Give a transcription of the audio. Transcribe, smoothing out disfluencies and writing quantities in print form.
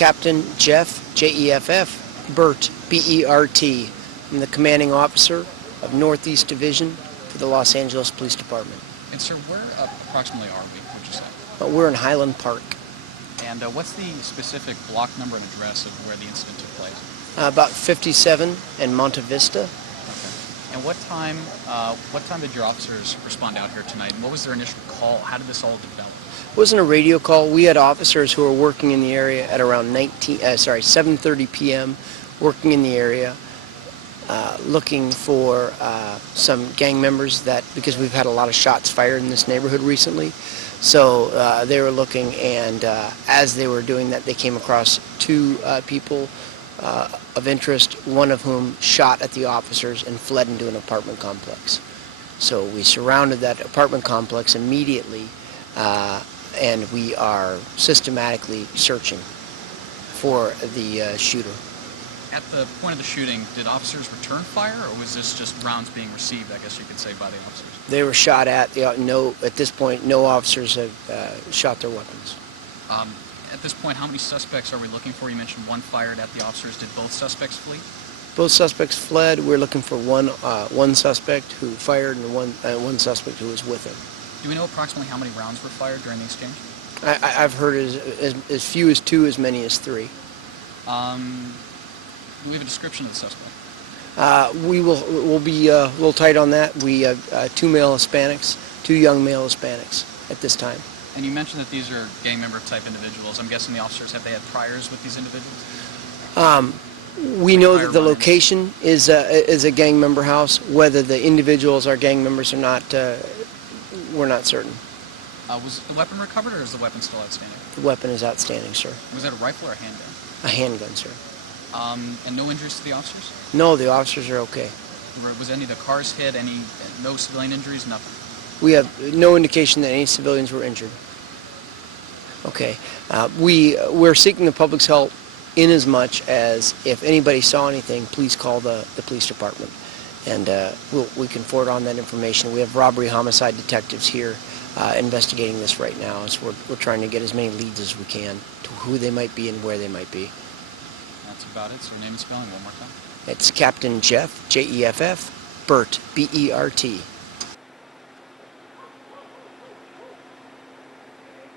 Captain Jeff, Jeff, Burt, Bert. I'm the commanding officer of Northeast Division for the Los Angeles Police Department. And sir, where approximately are we, would you say? We're in Highland Park. And what's the specific block number and address of where the incident took place? About 57 in Monte Vista. Okay. And what time did your officers respond out here tonight? And what was their initial call? How did this all develop? It wasn't a radio call. We had officers who were working in the area at around 7:30 p.m. working in the area, looking for some gang members because we've had a lot of shots fired in this neighborhood recently. So they were looking, and as they were doing that, they came across two people of interest, one of whom shot at the officers and fled into an apartment complex. So we surrounded that apartment complex immediately, and we are systematically searching for the shooter. At the point of the shooting, did officers return fire, or was this just rounds being received, I guess you could say, by the officers? They were shot at. At this point, no officers have shot their weapons. At this point, how many suspects are we looking for? You mentioned one fired at the officers. Did both suspects flee? Both suspects fled. We're looking for one suspect who fired and one suspect who was with him. Do we know approximately how many rounds were fired during the exchange? I've heard as few as 2, as many as 3. Do we have a description of the suspect? We'll be a little tight on that. We have 2 young male Hispanics at this time. And you mentioned that these are gang member type individuals. I'm guessing the officers, have they had priors with these individuals? We know that the location is a gang member house. Whether the individuals are gang members or not, we're not certain. Was the weapon recovered, or is the weapon still outstanding? The weapon is outstanding, sir. Was that a rifle or a handgun? A handgun, sir. And no injuries to the officers? No, the officers are okay. Was any of the cars hit? No civilian injuries? Nothing? We have no indication that any civilians were injured. Okay. We're seeking the public's help in as much as if anybody saw anything, please call the police department. And we can forward on that information. We have robbery homicide detectives here investigating this right now. So we're trying to get as many leads as we can to who they might be and where they might be. That's about it. So name and spelling one more time. It's Captain Jeff, Jeff, Bert, Bert.